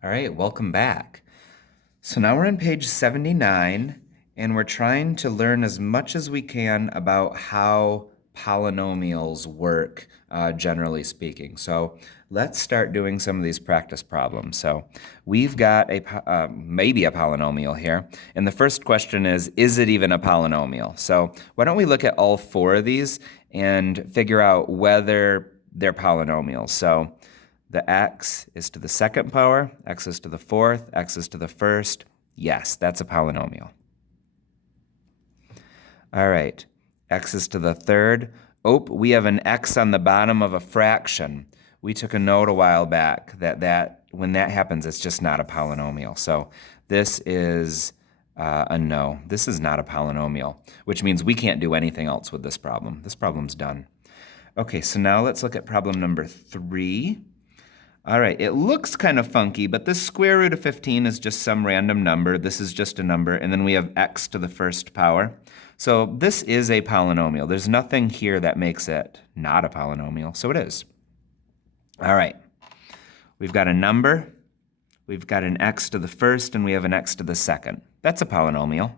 All right, welcome back. So now we're on page 79, and we're trying to learn as much as we can about how polynomials work, generally speaking. So let's start doing some of these practice problems. So we've got maybe a polynomial here, and the first question is it even a polynomial? So why don't we look at all four of these and figure out whether they're polynomials. So the x is to the second power, x is to the fourth, x is to the first. Yes, that's a polynomial. All right, x is to the third. Oh, we have an x on the bottom of a fraction. We took a note a while back that when that happens, it's just not a polynomial. So this is a no. This is not a polynomial, which means we can't do anything else with this problem. This problem's done. Okay, so now let's look at problem number 3. All right, it looks kind of funky, but this square root of 15 is just some random number. This is just a number, and then we have x to the first power. So this is a polynomial. There's nothing here that makes it not a polynomial, so it is. All right, we've got a number, we've got an x to the first, and we have an x to the second. That's a polynomial.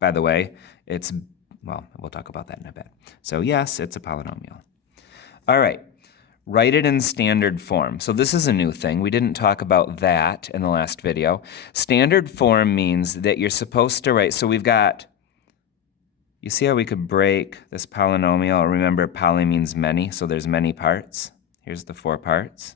By the way, well, we'll talk about that in a bit. So yes, it's a polynomial. All right. Write it in standard form. So this is a new thing. We didn't talk about that in the last video. Standard form means that you're supposed to write, so we've got, you see how we could break this polynomial? Remember, poly means many, so there's many parts. Here's the 4 parts.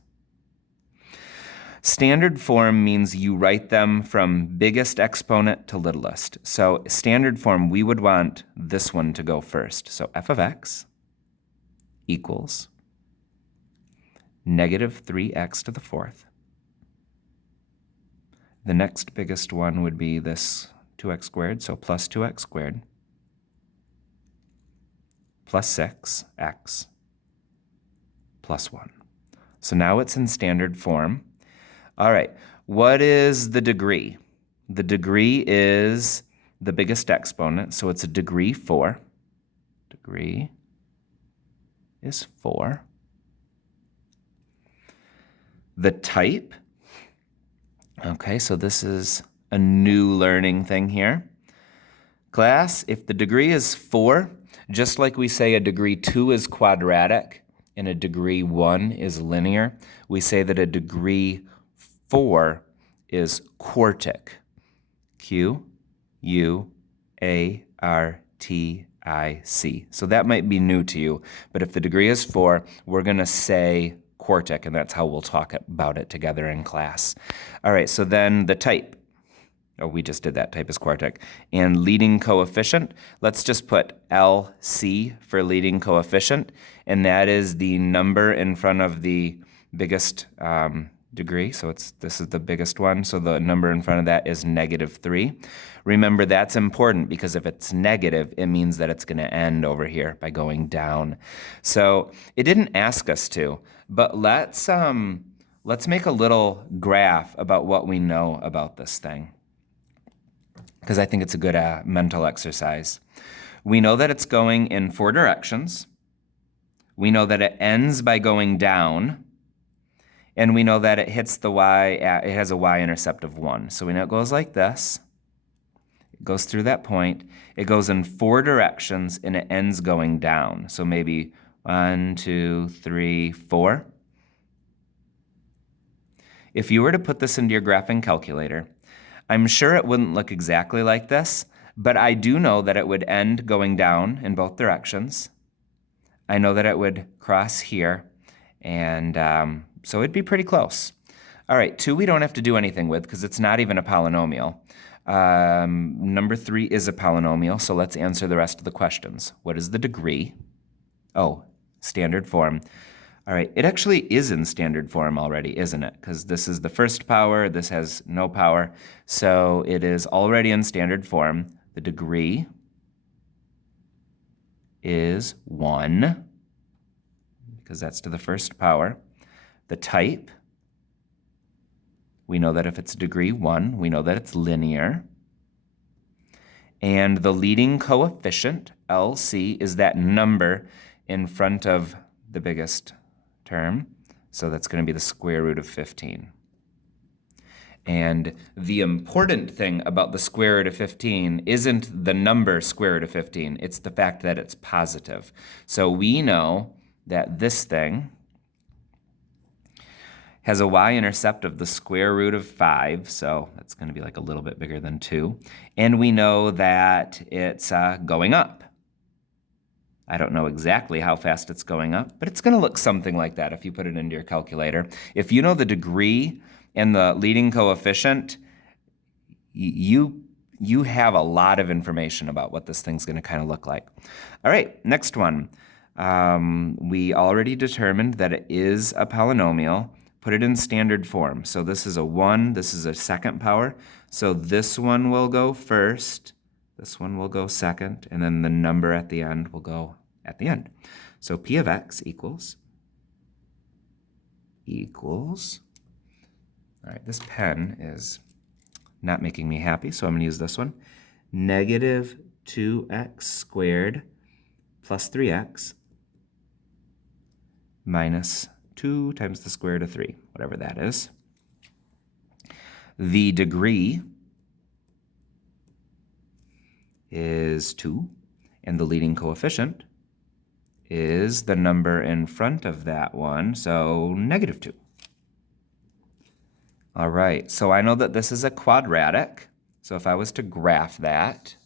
Standard form means you write them from biggest exponent to littlest. So standard form, we would want this one to go first. So f of x equals negative 3x to the fourth. The next biggest one would be this 2x squared, so plus 2x squared, plus 6x, plus 1. So now it's in standard form. All right, what is the degree? The degree is the biggest exponent, so it's a degree 4. Degree is 4. The type, okay, so this is a new learning thing here. Class, if the degree is 4, just like we say a degree 2 is quadratic and a degree 1 is linear, we say that a degree 4 is quartic. Q-U-A-R-T-I-C. So that might be new to you, but if the degree is 4, we're going to say quartic, and that's how we'll talk about it together in class. All right, so then the type. Oh, we just did that. Type is quartic. And leading coefficient, let's just put LC for leading coefficient, and that is the number in front of the biggest degree. So this is the biggest one, so the number in front of that is negative 3. Remember, that's important because if it's negative, it means that it's going to end over here by going down. So it didn't ask us to, but let's make a little graph about what we know about this thing, because I think it's a good mental exercise. We know that it's going in 4 directions. We know that it ends by going down. And we know that it hits the y, it has a y-intercept of 1. So we know it goes like this. It goes through that point. It goes in 4 directions, and it ends going down. So maybe 1, 2, 3, 4. If you were to put this into your graphing calculator, I'm sure it wouldn't look exactly like this, but I do know that it would end going down in both directions. I know that it would cross here, and so it'd be pretty close. All right, 2 we don't have to do anything with because it's not even a polynomial. Number 3 is a polynomial, so let's answer the rest of the questions. What is the degree? Oh, standard form. All right, it actually is in standard form already, isn't it? Because this is the first power, this has no power, so it is already in standard form. The degree is 1, because that's to the first power. The type, we know that if it's degree 1, we know that it's linear. And the leading coefficient, LC, is that number in front of the biggest term. So that's going to be the square root of 15. And the important thing about the square root of 15 isn't the number square root of 15, it's the fact that it's positive. So we know that this thing has a y-intercept of the square root of 5, so that's going to be like a little bit bigger than 2. And we know that it's going up. I don't know exactly how fast it's going up, but it's going to look something like that if you put it into your calculator. If you know the degree and the leading coefficient, you have a lot of information about what this thing's going to kind of look like. All right, next one. We already determined that it is a polynomial. Put it in standard form. So this is a 1, this is a second power. So this one will go first, this one will go second, and then the number at the end will go at the end. So p of x equals, all right, this pen is not making me happy, so I'm going to use this one. Negative 2x squared plus 3x minus 2 times the square root of 3, whatever that is. The degree is 2, and the leading coefficient is the number in front of that one, so negative 2. All right, so I know that this is a quadratic. So if I was to graph that,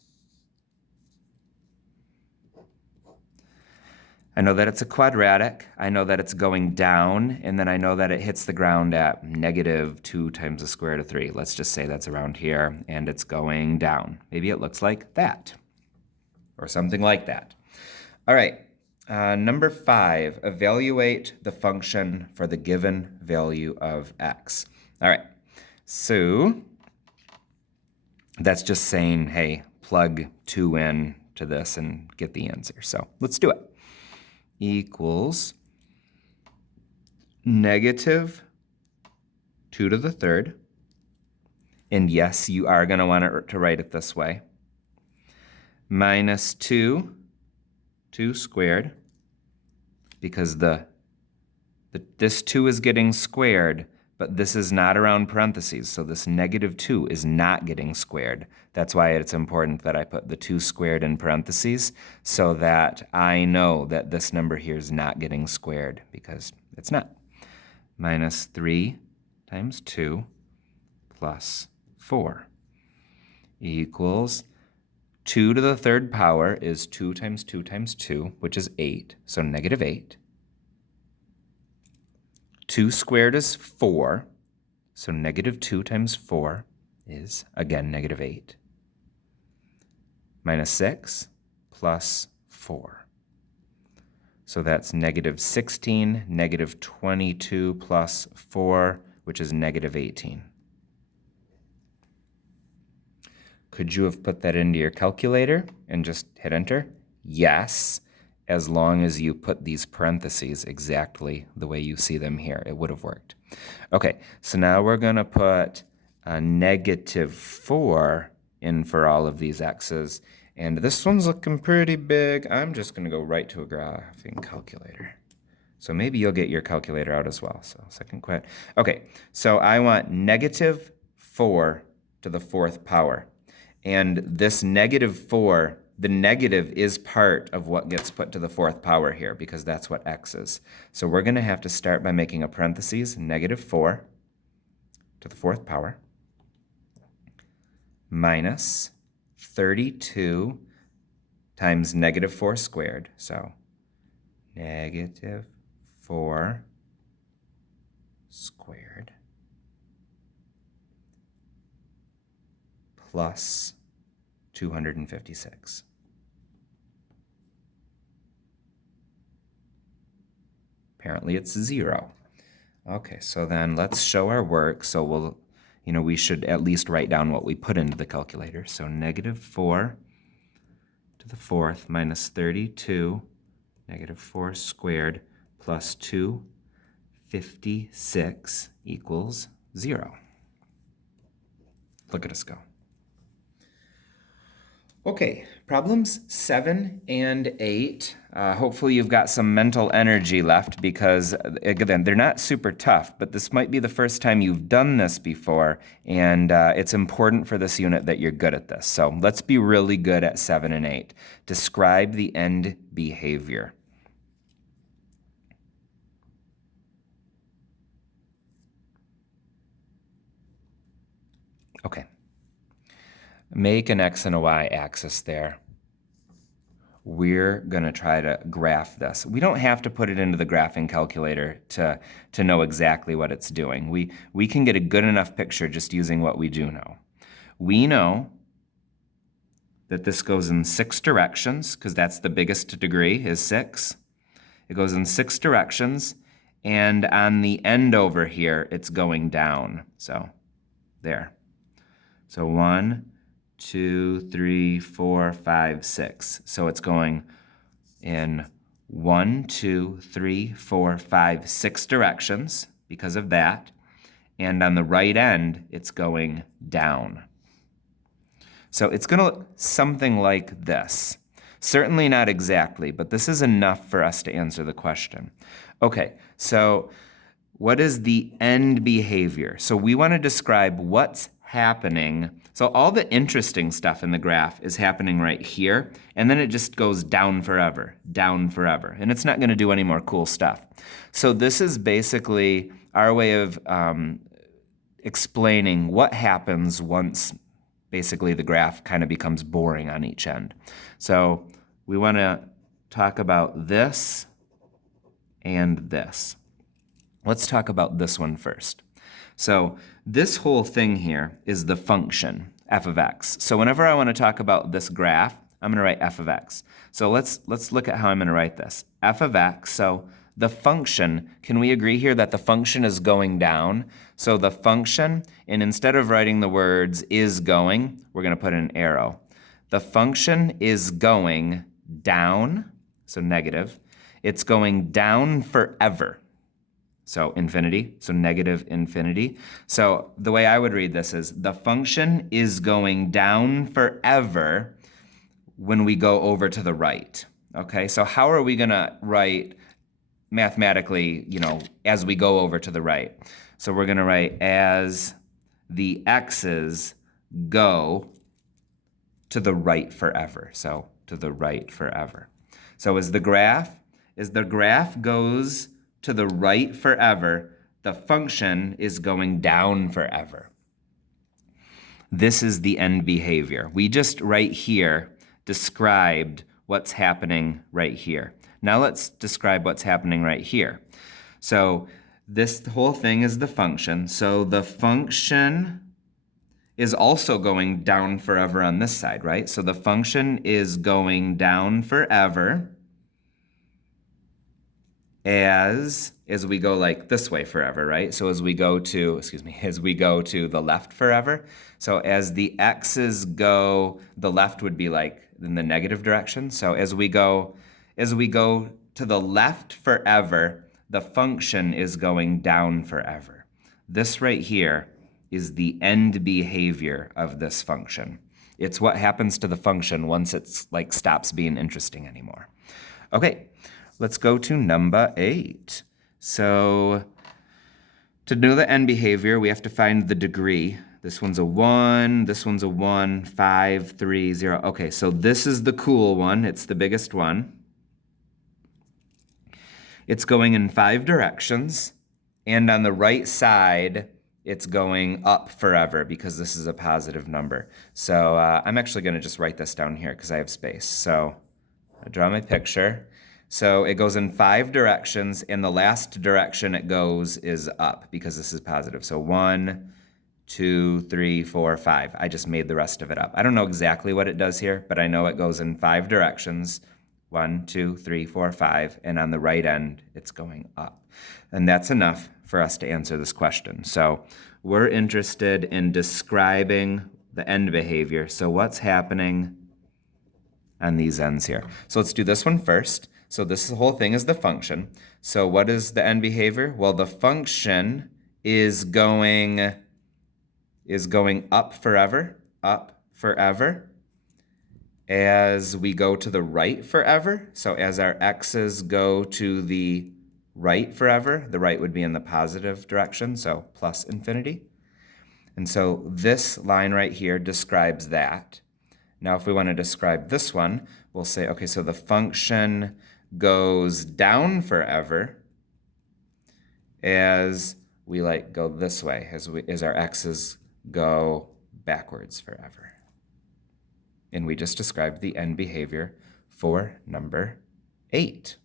I know that it's a quadratic, I know that it's going down, and then I know that it hits the ground at negative 2 times the square root of 3. Let's just say that's around here, and it's going down. Maybe it looks like that, or something like that. All right, number 5, evaluate the function for the given value of x. All right, so that's just saying, hey, plug 2 in to this and get the answer. So let's do it. Equals negative 2 to the third. And yes, you are going to want to write it this way. Minus 2 squared, because this 2 is getting squared, but this is not around parentheses, so this negative 2 is not getting squared. That's why it's important that I put the 2 squared in parentheses, so that I know that this number here is not getting squared, because it's not. Minus 3 times 2 plus 4 equals 2 to the third power is 2 times 2 times 2, which is 8, so negative 8. 2 squared is 4, so negative 2 times 4 is, again, negative 8. Minus 6 plus 4. So that's negative 16, negative 22 plus 4, which is negative 18. Could you have put that into your calculator and just hit enter? Yes. As long as you put these parentheses exactly the way you see them here, it would have worked. Okay, so now we're going to put a negative 4 in for all of these x's. And this one's looking pretty big. I'm just going to go right to a graphing calculator. So maybe you'll get your calculator out as well. So second quit. Okay, so I want negative 4 to the fourth power. And this negative 4, the negative is part of what gets put to the fourth power here, because that's what x is. So we're going to have to start by making a parentheses, negative 4 to the fourth power minus 32 times negative 4 squared. So negative 4 squared plus 256. Apparently it's 0. Okay, so then let's show our work. So we should at least write down what we put into the calculator. So negative 4 to the fourth minus 32, negative 4 squared plus 256 equals 0. Look at us go. Okay, problems 7 and 8. Hopefully you've got some mental energy left because, again, they're not super tough, but this might be the first time you've done this before, and it's important for this unit that you're good at this. So let's be really good at 7 and 8. Describe the end behavior. Okay. Make an X and a Y axis there. We're going to try to graph this. We don't have to put it into the graphing calculator to know exactly what it's doing. We can get a good enough picture just using what we do know. We know that this goes in 6 directions, because that's the biggest degree, is 6. It goes in 6 directions, and on the end over here, it's going down. So there. So 1, 2, 3, 4, 5, 6. So it's going in 1, 2, 3, 4, 5, 6 directions because of that. And on the right end, it's going down. So it's going to look something like this. Certainly not exactly, but this is enough for us to answer the question. Okay, so what is the end behavior? So we want to describe what's happening. So all the interesting stuff in the graph is happening right here, and then it just goes down forever, and it's not going to do any more cool stuff. So this is basically our way of explaining what happens once basically the graph kind of becomes boring on each end. So we want to talk about this and this. Let's talk about this one first. So this whole thing here is the function, f of x. So whenever I want to talk about this graph, I'm going to write f of x. So let's look at how I'm going to write this. F of x, so the function, can we agree here that the function is going down? So the function, and instead of writing the words is going, we're going to put an arrow. The function is going down, so negative. It's going down forever. So infinity, so negative infinity. So the way I would read this is the function is going down forever when we go over to the right. Okay, so how are we going to write mathematically, as we go over to the right? So we're going to write as the x's go to the right forever. So to the right forever. So as the graph goes to the right forever, the function is going down forever. This is the end behavior. We just right here described what's happening right here. Now let's describe what's happening right here. So this whole thing is the function. So the function is also going down forever on this side, right? So the function is going down forever as we go like this way forever, right? So as we go to the left forever. So as the x's go, the left would be like in the negative direction. So as we go to the left forever, the function is going down forever. This right here is the end behavior of this function. It's what happens to the function once it's like stops being interesting anymore. Okay, let's go to number 8. So to know the end behavior, we have to find the degree. This one's a 1, this one's a 1, 5, 3, 0. Okay, so this is the cool one. It's the biggest one. It's going in 5 directions, and on the right side, it's going up forever because this is a positive number. So I'm actually going to just write this down here because I have space. So I draw my picture. So it goes in 5 directions, and the last direction it goes is up because this is positive. So 1, 2, 3, 4, 5. I just made the rest of it up. I don't know exactly what it does here, but I know it goes in 5 directions. 1, 2, 3, 4, 5, and on the right end, it's going up. And that's enough for us to answer this question. So we're interested in describing the end behavior. So what's happening on these ends here? So let's do this one first. So this whole thing is the function. So what is the end behavior? Well, the function is going up forever, as we go to the right forever. So as our x's go to the right forever, the right would be in the positive direction, so plus infinity. And so this line right here describes that. Now, if we want to describe this one, we'll say, okay, so the function goes down forever as we like go this way, as our x's go backwards forever. And we just described the end behavior for number 8.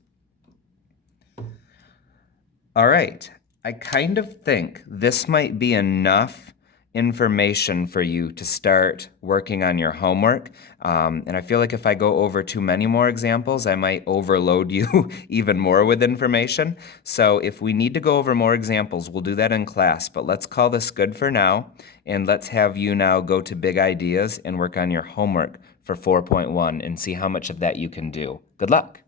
All right, I kind of think this might be enough information for you to start working on your homework. And I feel like if I go over too many more examples, I might overload you even more with information. So if we need to go over more examples, we'll do that in class. But let's call this good for now. And let's have you now go to Big Ideas and work on your homework for 4.1 and see how much of that you can do. Good luck.